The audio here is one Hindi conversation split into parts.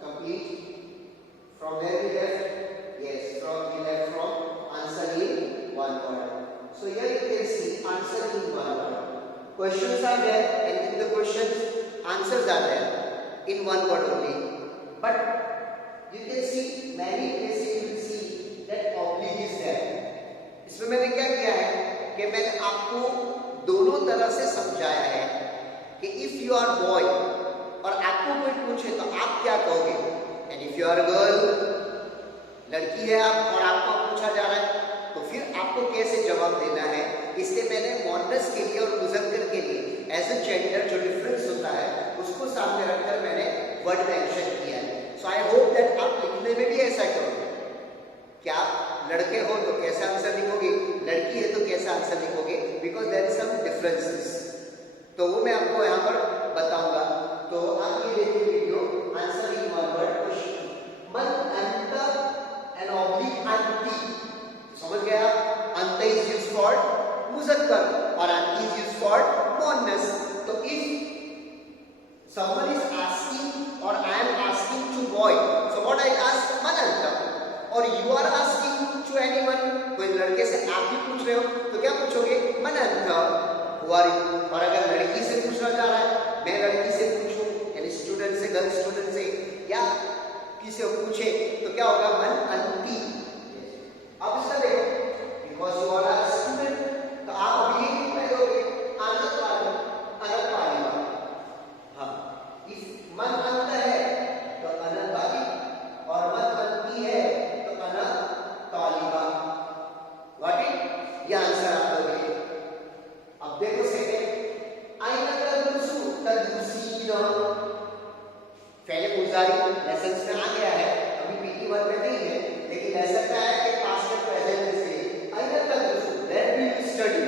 complete. From where we left? Yes, we left from answer in one word. So here you can see answer in one word. Questions are there, and in the questions answers are there in one word only. But you can see many places you will see that oblique is there. इसमें मैंने क्या किया है कि मैंने आपको दोनों तरह से समझाया है कि इफ यू आर बॉय और आपको कोई पूछे तो आप क्या कहोगे, and if you are girl, लड़की है आप और आपको पूछा जा रहा है तो फिर आपको कैसे जवाब देना है। इसलिए मैंने मॉडर्स के लिए और मुजक्कर के लिए एज ए जेंडर जो डिफरेंस होता है उसको सामने रखकर मैंने वर्ड मेंशन किया है। सो आई होप दैट आप लिखने में भी ऐसा करोगे। क्या लड़के हो तो कैसा आंसर लिखोगे, लड़की है तो कैसा आंसर लिखोगे, because there is some differences. तो वो मैं आपको यहाँ पर बताऊंगा। तो आप ये देखिए video answer in one word question. मन अंत एंड ऑब्लिक अंती, समझ गया? अंत इज यूज्ड फॉर मुजक्कर और अंती इज यूज्ड फॉर मुअन्नस। तो if someone is asking or I am asking to boy, so what I ask man anta, और you are asking to anyone, कोई लड़के से आप भी पूछ रहे हो तो क्या पूछोगे, मन अंता who are you। और अगर लड़की से पूछना चाह रहा है, मैं लड़की से पूछूं यानी स्टूडेंट से, गर्ल स्टूडेंट से या किसी को पूछे तो क्या होगा, मन अंती। अब इसका देखो, because you are a student तो आप अभी ये रिप्लाई दोगे आनंद वाली, अनंत वाली। हाँ, इफ मन अंत है तो अनंत वाली और मन अंती है तो अनंत तालिबा। व्हाट इट, ये आंसर आप दोगे। अब देखो सेकंड, आइना तदरुसु तदरुसीना, पहले गुजारी लेसन्स में आ गया है, अभी पीटी 1 में नहीं है, लेकिन लेसन में आया कि पास्ट में प्रेजेंट में से आइना तदरुसु, वेयर डू यू स्टडी,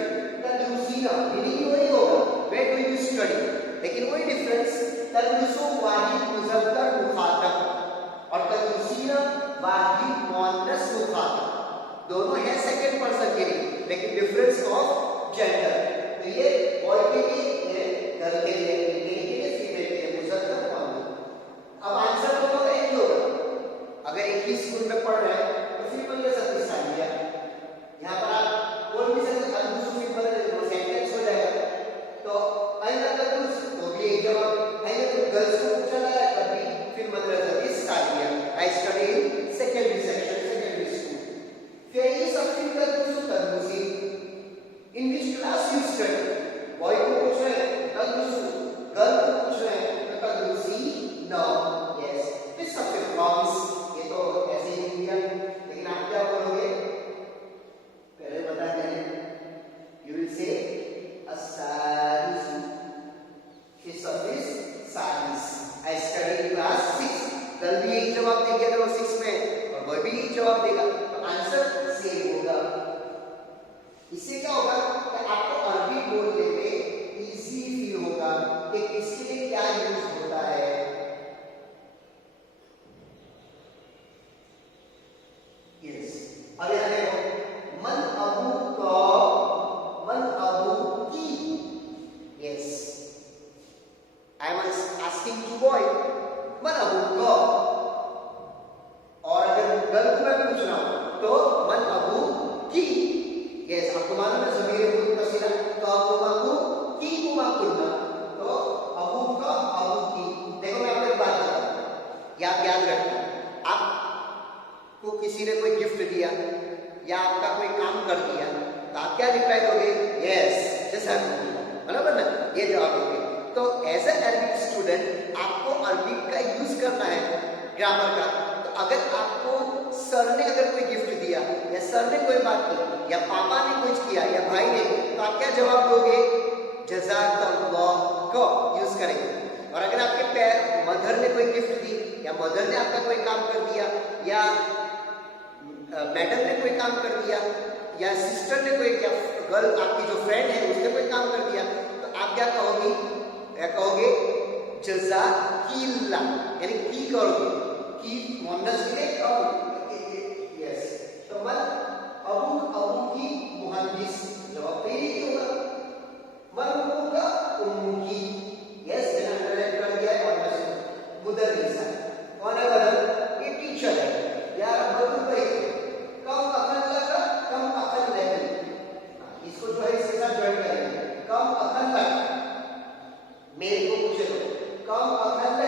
तदरुसीना मीनिंग वही होगा, वेयर डू यू स्टडी, लेकिन वही डिफरेंस, तदरुसु वाहिद मुज़क्कर मुखातब और तदरुसीना वाहिद मुअन्नस मुखातब, दोनों है सेकंड पर्सन के लिए, लेकिन डिफरेंस ऑफ जेंडर। तो ये बॉय के लिए, ये गर्ल के लिए, मेल के लिए, फीमेल के लिए, मुज़क्कर मुअन्नस। अब आंसर दोनों का एक ही होगा। अगर एक ही स्कूल में पढ़ रहे हैं तो फिर बदल सकती सालिया, यहाँ पर आप बोल भी सकते तदरुसु फिर बदल दो, सेंटेंस हो जाएगा। तो आइना तदरुसु तो भी एक जवाब, आइना तो गर्ल्स को पूछा जा रहा है तभी फिर मदरसा इस सालिया, I study in secondary section, secondary school. फिर ये सब फिर तदरुसु तदरुसी, in which class you study, boy को पूछ रहे हैं तदरुसु, गर्ल को पूछ रहे हैं तो तदरुसी नो। यस, दिस सब फॉर्म्स, ये तो ऐसे ही दिया, लेकिन आप क्या बोलोगे पहले बता दें, यू विल से असारिसु, दिस सब इज सारिस, आई स्टडी इन क्लास 6। गर्ल भी एक जवाब देगी अगर वो 6 में और बॉय भी एक जवाब देगा तो आंसर सेम होगा। इससे क्या होगा कि आपको अरबी बोलने में इजी फील होगा कि किसके लिए क्या यूज होता है। यस, अब यहाँ देखो, मन अबू का, मन अबू की। Yes, I am asking to boy मन अबू का, और अगर गर्ल को मैं पूछ रहा हूं तो मन अबू की। यस, आपको मालूम है ज़मीर मुत्तसिला तो अबू माकू की कुमाकुन्ना, तो अबू का अबू की। देखो मैं आपको एक बात बताऊं, याद रखना, आपको किसी ने कोई गिफ्ट दिया या आपका कोई काम कर दिया तो आप क्या रिप्लाई दोगे, यस जैसा बराबर ना, ये जवाब दोगे। तो एज ए अरबिक स्टूडेंट आपको अरबिक का यूज करना है, ग्रामर का। तो अगर आपको सर ने अगर कोई गिफ्ट दिया या सर ने कोई बात की या पापा ने कुछ किया या भाई ने, तो आप क्या जवाब दोगे, जज़ाकल्लाह को यूज करेंगे। और अगर आपके मदर ने कोई गिफ्ट दी या मदर ने आपका कोई काम कर दिया या मैडम ने कोई काम कर दिया या सिस्टर ने कोई, या गर्ल आपकी जो फ्रेंड है उसने कोई काम कर दिया, तो आप क्या कहोगे, जज़ाकिल्लाह, यानी की करोगे, की मुअन्नस के यस। तो मन अबू की मुहद्दिस, जवाब तो यही होगा, मन अबू का उम्मू की। यस, मैंने अंडरलाइन कर दिया है मुअन्नस। मेल को पूछे तो कम अखंड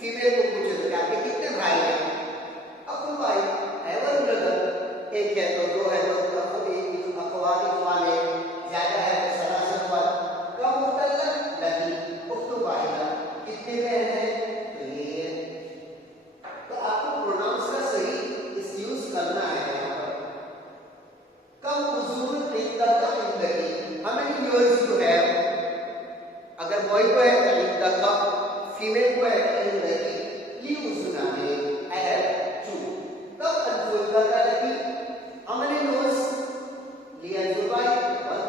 फीमेल को पूछे तो क्या आपके कितने भाई हैं? अकुल भाई, हैव वन ब्रदर, एक है तो दो है तो एक अखवाल इखवाल है, ज्यादा है तो सरासर वाल, कम मुतल्लक लकी उख्तु वाहिदा, कितने बहन हैं? तो ये है। तो आपको प्रोनाउंस का सही इस यूज करना है यहाँ पर। कम उजूर इंदा का इंदगी, how many years you have? अगर बॉय को है तो इंदा का, फीमेल को है तो इंदगी, ली उजुनाने आई हैव टू। कब अनफुल्दा का लकी, हाउ मेनी नोज? ली अनफुल्बाई वन।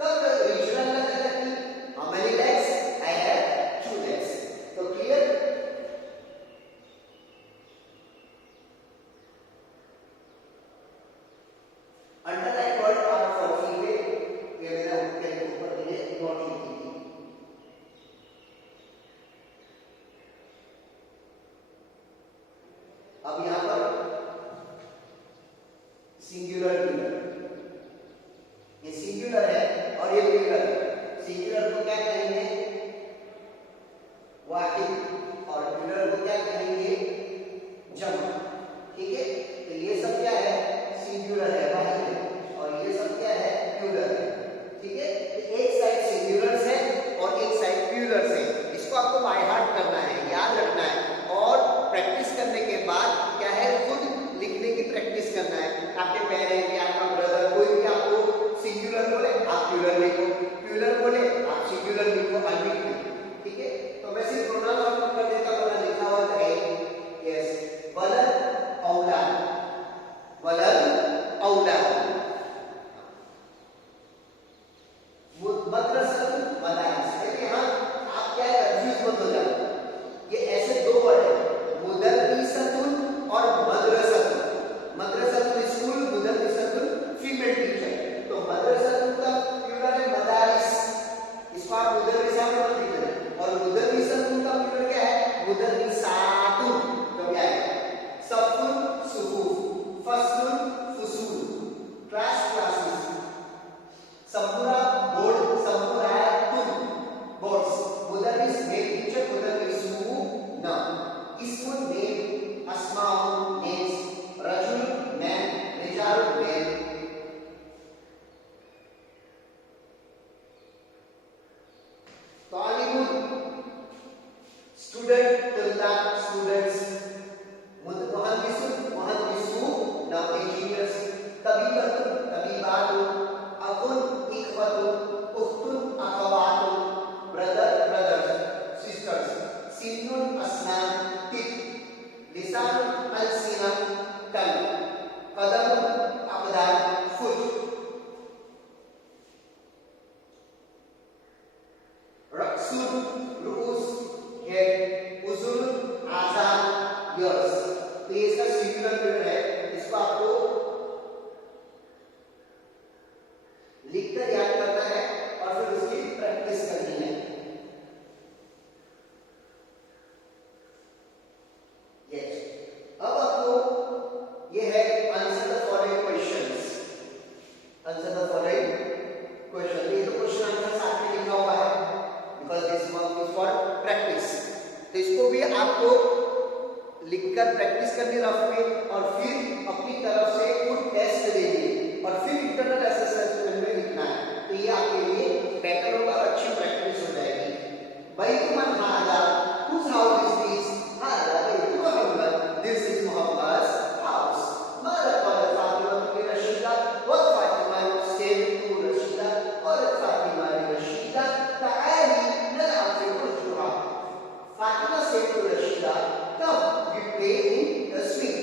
कब रीजनल का लकी, how many legs? I have two legs. तो clear? Underline word are for female, ये मेरा उसके ऊपर ये नोट लिखी थी। अब यहां पर सिंगुलर प्लूरल, ये सिंगुलर है और ये प्लूरल। सिंगुलर को क्या कहेंगे? वाहिद, और प्लूरल को क्या कहेंगे? जमा। ठीक है, तो ये सब क्या है? सिंगुलर है, वाहिद है, और ये सब क्या है? प्लूरल है। ठीक है, तो एक साइड सिंगुलर है और एक साइड प्लूरल है। इसको आपको बाय हार्ट करना है, याद रखना है, और प्रैक्टिस करने के बाद क्या है? खुद लिखने की प्रैक्टिस करना है। आपके पेरेंट या आपका ब्रदर कोई भी आपको सिंगुलर बोले, आप प्लूरल लिखो, प्लूरल बोले आप सिंगुलर लिखो, अलग लिखो। ठीक है, तो मैं सिर्फ प्रोनाउन आउट कर देता हूं, वरना लिखा हुआ है। यस, वलद औलाद, वलद औलाद, मदरसतुल मदारिस। देखिए यहां आप क्या कंफ्यूज मत हो जाओ, ये ऐसे दो वर्ड है, मुदर्रिसतुल और मदरसतुल। मदरसतुल स्कूल, मुदर्रिसतुल फीमेल टीचर। तो मदरसतुल का प्लूरल है मदारिस, इसको आप मुदर्रिसा मत लिखना, और मुदर्रिसतुल का प्लूरल क्या है? मुदर्रिसातुल। तो क्या है? सफुल सुफूफ, फसलुल फुसूल, क्लास क्लासेस, संपूरा बोर्ड, संपूरातुल बोर्ड्स, मुदर्रिस मेल टीचर, मुदर्रिसू नाम, इस्मुन नेम, अस्माउन नेम्स, रजुल मैन, रिजाल मैन। तालिबुन स्टूडेंट, तुल्लाब स्टूडेंट्स, मुहद्दिसुन मुहद्दिसू नाम इंजीनियर्स, तबीबतुन तबीबातुन, अखुन इखवतुन, उख्तुन अखवातुन, ब्रदर ब्रदर्स सिस्टर्स, सिन्नुन अस्नान टीथ, लिसान अलसिना टंग, कदम अक़दाम फुट, रक्सुन रुऊस हेड, उजुन आज़ान ईयर्स। तो ये इसका सिंगुलर प्लूरल है, इसको आपको लिखकर याद करना है और फिर उसकी प्रैक्टिस करनी है। यस, अब आपको ये है answer the following questions. Answer the following question, ये तो क्वेश्चन आंसर साथ में लिखा हुआ है, because this work is for practice. तो इसको भी आपको लिखकर प्रैक्टिस करनी रफ में, और फिर अपनी तरफ से खुद टेस्ट देंगे, और फिर इंटरनल असेसमेंट में लिखना है। तो ये आपके लिए बेटर होगा और अच्छी प्रैक्टिस हो जाएगी। बैतुमन हादा, whose house is this? Hada बैतु Mohammad, this is Muhammad's house. मारा क़ालत फ़ातिमा बिन रशीदा, व Fatima said to Rashida, क़ालत Fatima bin Rashida, तआली नलअब fee उर्जुहा। Fatima said to Rashida, come we play in the swing.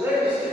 Where do you study?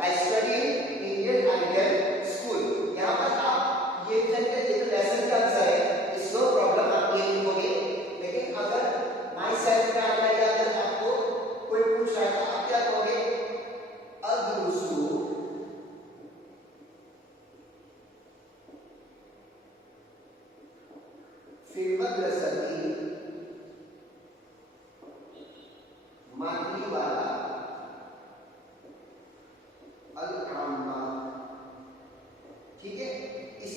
I study Indian Idol School. यहाँ पर आप ये लेसन का आंसर है, इट्स नो प्रॉब्लम, आप ये लिखोगे। लेकिन अगर माई सेल्फ का आता है या अगर आपको कोई पूछ रहा है तो आप क्या कहोगे? अदरुसु फिल मदरसती मानवी वाला अल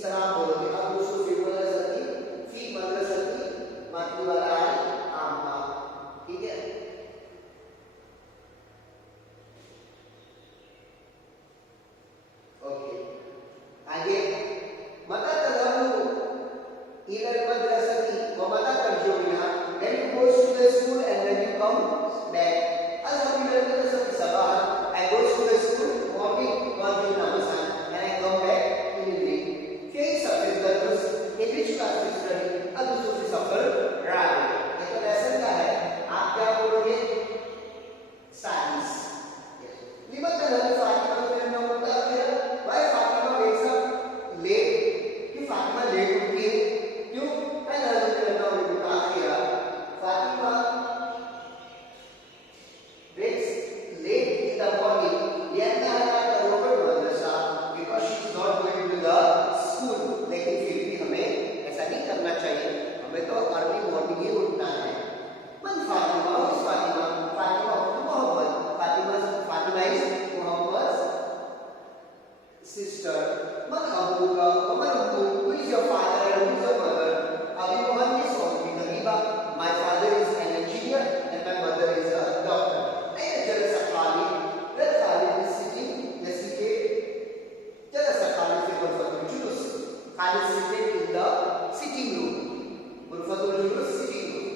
इस तरह आप बोलोगे। अब उसको फी मदरसती, फी मदरसती मातृ वाला है आम। ठीक है, ओके। आगे मता तदहबु इलल मदरसती व मता तरजुमिहा, when you go to the school and when you come back। अज़हबु इलल मदरसती सबाहन, I go to the school morning wa jumasan and I come back in evening। कैसा फिर दरुस, in which class you study? अदुसु फी सफर राबि। ये तो लेसन का है, आप क्या बोलोगे? साइंस। लिमा तदहबु फातिमा फिर नौता फिर, why Fatima wakes up late? क्यों फातिमा लेट उठती है? क्यों? तदहबु फिर नौता आखिरा, Fatima wakes late in the morning लिअन्नहा La तरुहु Madrasa, because she is not going to the school। लेकिन फिर भी हमें ऐसा नहीं करना चाहिए, हमें तो अर्ली मॉर्निंग ही उठना है। मन फातिमा, उस फातिमा, फातिमा मोहम्मद, फातिमा इज मोहम्मद सिस्टर। मन अबूका, मन Abu, who is your father and who is your mother? अभी मोहन इज ऑलरेडी तबीबा, my father is an engineer and my mother is a doctor। नहीं जलसा Khalid, where Khalid is sitting, yes seated, जलसा Khalid fi ghurfatul julus, Khalid seated in the sitting room, ghurfatul julus sitting room।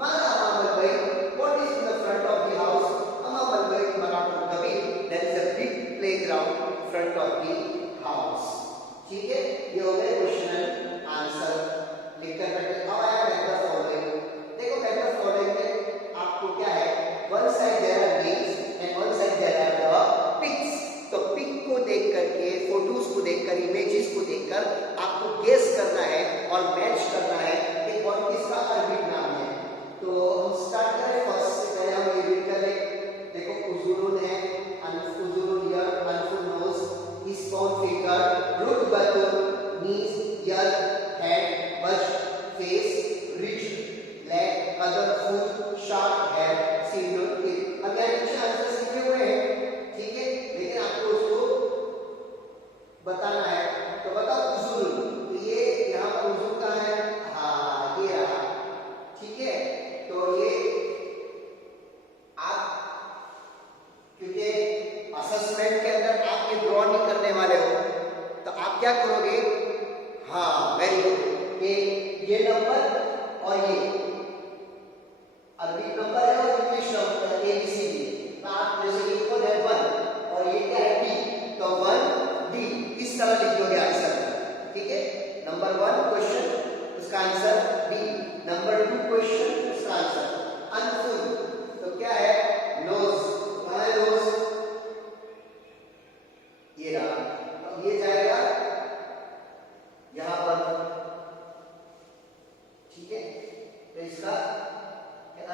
माना अमाम al-bayt, what is in the front of the house? अमाम al-bayt मराठुल Kabir, there is a big playground front of the house। ठीक है, ये हो गए क्वेश्चन आंसर। लिखकर बैठे। अब आया मेथड फॉलोइंग। देखो मेथड फॉलोइंग में आपको क्या है, one side there are names and one side there are the pics. तो पिक को देख करके, फोटोज को देखकर, इमेजेस को देखकर आपको गेस करना है और मैच करना है कि कौन किसका अरबिक नाम है। तो हम स्टार्ट करें फर्स्ट से, पहले हम ये रीड कर लें। देखो उजुरुन है, उजुरुन ईयर, अनफुल नोज, स्टोन फिगर, रुकबतुन नीज, यल हेड, बस्ट फेस, रिच लेग, अदर फुट, शार्प हेड, सिंडल टिप। अब यहाँ नीचे आंसर लिखे हुए हैं, ठीक है, लेकिन आपको उसको बताना है। तो बताओ उजुरुन, तो ये यहाँ पर उजुरुन कहाँ है? हाँ ये रहा। ठीक है, तो ये आप क्योंकि असेसमेंट के अंदर आप ये ड्रॉ नहीं करने वाले हो, तो आप क्या करोगे? हाँ वेरी गुड, ये नंबर और ये अरबिक नंबर है और इंग्लिश नंबर है ABCD। तो आप जैसे कि वन है 1 और ये क्या है D, तो 1D इस तरह लिख दोगे आंसर। ठीक है, नंबर 1 क्वेश्चन उसका आंसर D, नंबर 2 क्वेश्चन उसका आंसर अनफुल, तो क्या है? नोज। कहाँ है नोज? ये रहा। तो ये जाएगा यहां पर। ठीक है, तो इसका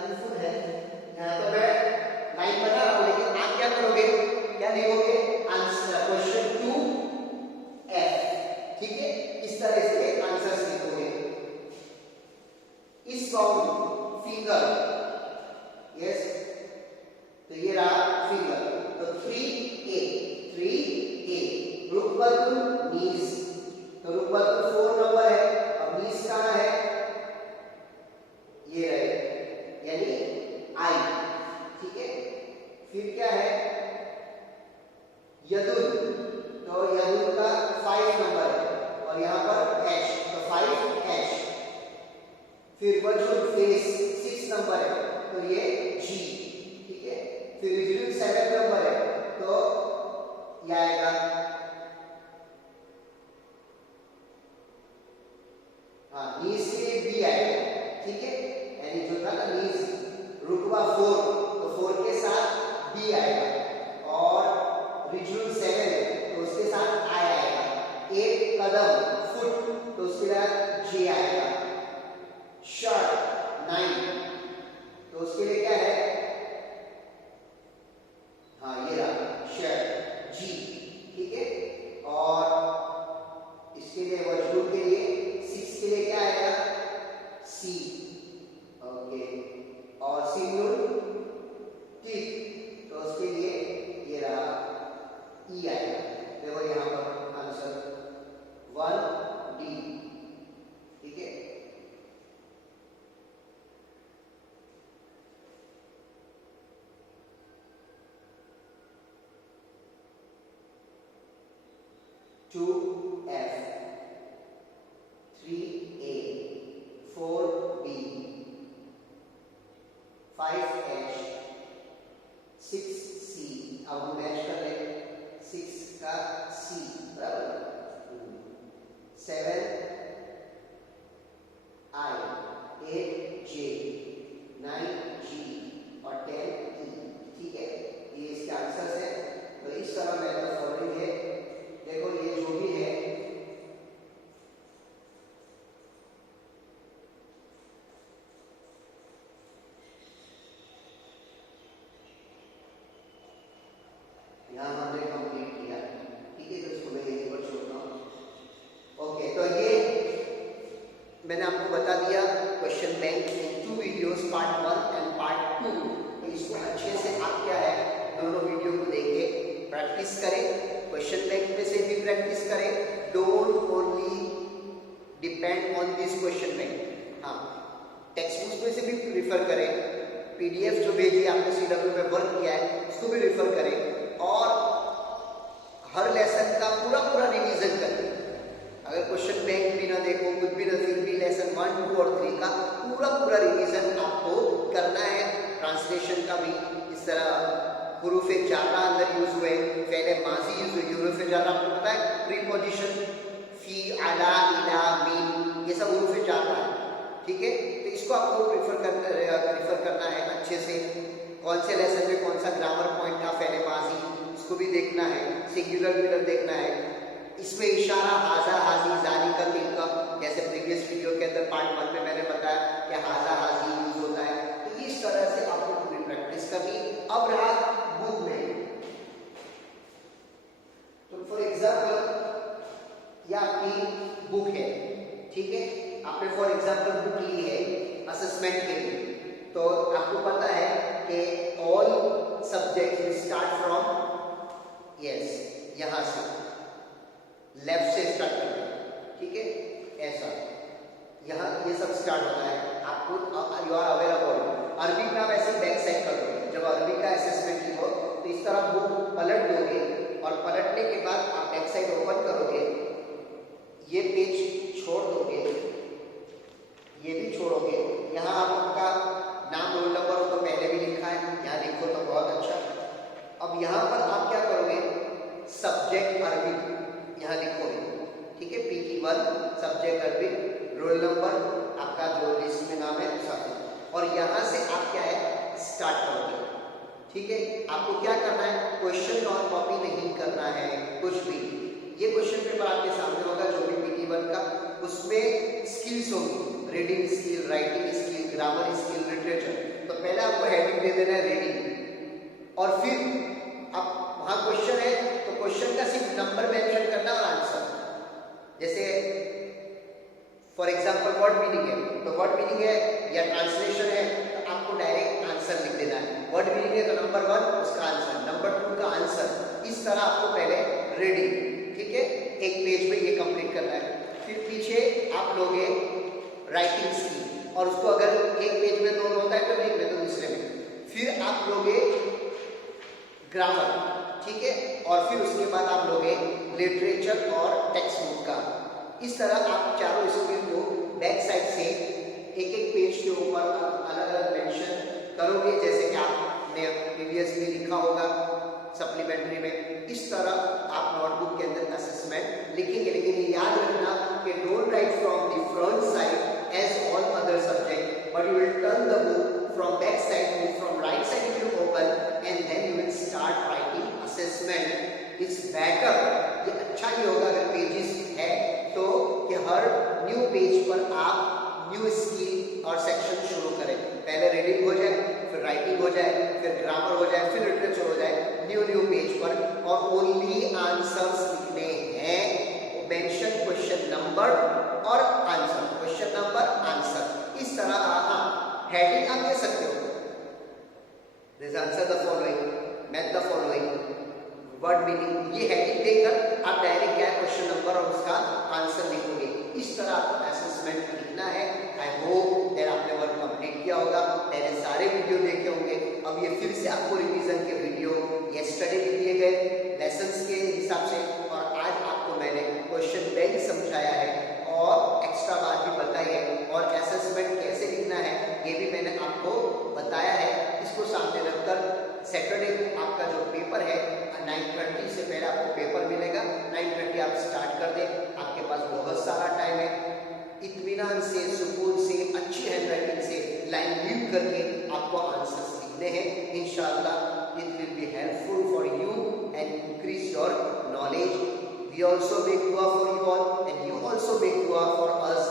अनफुल है। यहां तो मैं लाइन बना रहा हूं, लेकिन आप क्या करोगे? क्या लिखोगे? Answer question 2F। ठीक है, इस तरह से आंसर लिखोगे। इस साउंड फिंगर, यस, तो ये रहा फिंगर। तो 3A, 3A, रुकबतुन नीज, तो रुकबतुन 4 नंबर है, अब नीज कहाँ है? ये रहे, यानी I। ठीक है, फिर क्या है? यदुन, तो यदुन का 5 नंबर है और यहाँ पर H, तो 5H। फिर वजुल फेस 6 नंबर है, तो ये G। ठीक है, फिर रिजुल 7 नंबर है, तो ये आएगा, हाँ नीज के लिए B आएगा। ठीक है, यानी जो था ना नीज, रुकबा 4, तो 4 के साथ B आएगा, और रिजुल 7 है तो उसके साथ I आएगा। 8 कदम फुट, तो उसके साथ J आएगा। शर्ट 9, तो उसके लिए क्या है? हाँ ये रहा शर्ट G। ठीक है, और इसके लिए वजूद के लिए 6 के लिए क्या आएगा? C। ओके, और सिंगुल टिक, तो उसके लिए ये रहा E आएगा। देखो यहाँ पर answer 1 2F, 3A, 4B, 5H, 6C, अब हम मैच कर ले 6 का C बराबर, 7I, 8J, 9G और 10E, ठीक है, ये इसके आंसर्स है। तो इस तरह मेथड फॉलोइंग है। देखो ये जो भी है यहाँ हमने कंप्लीट किया, ठीक है, तो इसको मैं यहीं पर छोड़ता हूँ। ओके, तो ये मैंने आपको बता दिया question bank in 2 videos, part 1 and part 2। इसको अच्छे से आप क्या है दोनों वीडियो को देख के प्रैक्टिस करें, क्वेश्चन बैंक में से भी प्रैक्टिस करें। Don't only depend on this question bank, हाँ, टेक्स्ट बुक में से भी रिफर करें, पीडीएफ जो भेजी आपने सीडब्ल्यू में वर्क किया है उसको भी रिफर करें, और हर लेसन का पूरा रिवीजन करें। अगर क्वेश्चन बैंक भी ना देखो कुछ भी ना, फिर भी लेसन 1, 2 और 3 का पूरा रिवीजन आपको करना है। ट्रांसलेशन का भी इस तरह हुरूफ जारा अंदर यूज हुए, पहले माजी यूज हुए, हुरूफ जारा आपको पता है प्रीपोजिशन फी, अला, इला, मीन, ये सब हुरूफ जारा है, ठीक है। तो इसको आपको रिफर करना है अच्छे से। कौन से लेसन में कौन सा ग्रामर पॉइंट था, पहले माजी, इसको भी देखना है, सिंगुलर प्लूरल देखना है, इसमें इशारा हाजा, हाजी, जानी का, तिलका, जैसे प्रीवियस वीडियो के अंदर पार्ट 1 में मैंने बताया कि हाजा, हाजी यूज होता है। तो इस तरह से आपको पूरी प्रैक्टिस करनी। अब रहा बुक में, तो फॉर एग्जाम्पल ये आपकी बुक है, ठीक है, आपने फॉर एग्जाम्पल बुक ली है असेसमेंट के लिए, तो आपको पता है कि all subject will start from, yes, यहां से लेफ्ट से स्टार्ट करते हैं, ठीक है, ऐसा यहाँ ये सब स्टार्ट होता है। आपको यू आर अवेयर अबाउट अरबी का वैसे बैक साइड कर दोगे, जब अरबी का असेसमेंट की हो तो इस तरह बुक पलट दोगे, और पलटने के बाद आप बैक साइड ओपन करोगे, ये पेज छोड़ दोगे, ये भी छोड़ोगे, यहाँ आपका नाम, रोल नंबर हो तो पहले भी लिखा है, यहाँ लिखो तो बहुत अच्छा। अब यहाँ पर आप क्या करोगे, सब्जेक्ट अरबी यहाँ लिखोगे, ठीक है, PT1 सब्जेक्ट अरबी, रोल नंबर आपका जो लिस्ट में नाम है सब, और यहाँ से आप क्या है स्टार्ट करोगे, ठीक है। आपको क्या करना है, क्वेश्चन और कॉपी नहीं करना है कुछ भी। ये क्वेश्चन पेपर आपके सामने होगा जो भी PT1 का, उसमें स्किल्स होगी, reading skill, writing skill, grammar skill, literature. तो पहले आपको हेडिंग दे देना है रीडिंग, और फिर अब वहाँ क्वेश्चन है तो क्वेश्चन का सिर्फ नंबर मेंशन करना और आंसर। जैसे फॉर एग्जांपल वर्ड मीनिंग है तो वर्ड मीनिंग है या ट्रांसलेशन है तो आपको डायरेक्ट आंसर लिख देना है। वर्ड मीनिंग है तो नंबर 1 उसका आंसर, नंबर 2 का आंसर, इस तरह आपको पहले रीडिंग, ठीक है, एक पेज में ये कंप्लीट करना है। फिर पीछे आप लोगे राइटिंग स्किल, और उसको अगर एक पेज में दोनों होता है तो एक में तो दूसरे में। फिर आप लोगे ग्रामर, ठीक है, और फिर उसके बाद आप लोगे लिटरेचर और टेक्स्ट बुक का। इस तरह आप चारों स्किल को बैक साइड से एक पेज के ऊपर अलग अलग मेंशन करोगे, जैसे कि आपने प्रीवियसली लिखा होगा सप्लीमेंट्री में। इस तरह आप नोटबुक के अंदर असेसमेंट लिखेंगे, लेकिन ये याद रखना कि don't write from the front side as all other subject, but you will turn the book from back side to from right side you will open and then you will start writing assessment. It's better, ये अच्छा ही होगा अगर पेजेस है तो, कि हर न्यू पेज पर आप न्यू स्किल और सेक्शन शुरू करें। पहले रीडिंग हो जाए, फिर राइटिंग हो जाए, फिर ग्रामर हो जाए, फिर लिटरेचर हो जाए, न्यू पेज पर, और ओनली आंसर्स लिखने हैं। मेंशन क्वेश्चन नंबर और आंसर, क्वेश्चन नंबर आंसर, इस तरह हाँ हेडिंग आप दे सकते हो, this answer the following, math the following, word meaning, ये हेडिंग देकर आप डायरेक्ट क्या क्वेश्चन नंबर और उसका आंसर लिखोगे। इस तरह आपको असेसमेंट लिखना है। आई होप दैट आपने वर्क कंप्लीट किया होगा, मैंने सारे वीडियो देखे होंगे। अब ये फिर से आपको रिवीजन के वीडियो यस्टरडे दिए गए लेसन्स के हिसाब से, और आज आपको मैंने पहले आपको पेपर मिलेगा, 9:30 आप स्टार्ट कर दें, आपके पास बहुत सारा टाइम है। इत्मीनान से, सुकून से, अच्छी हैंडराइटिंग से लाइन रीड करके आपको आंसर्स लिखने हैं। इंशाअल्लाह it will be helpful for you and increase your knowledge. We also make dua for you all and you also make dua for us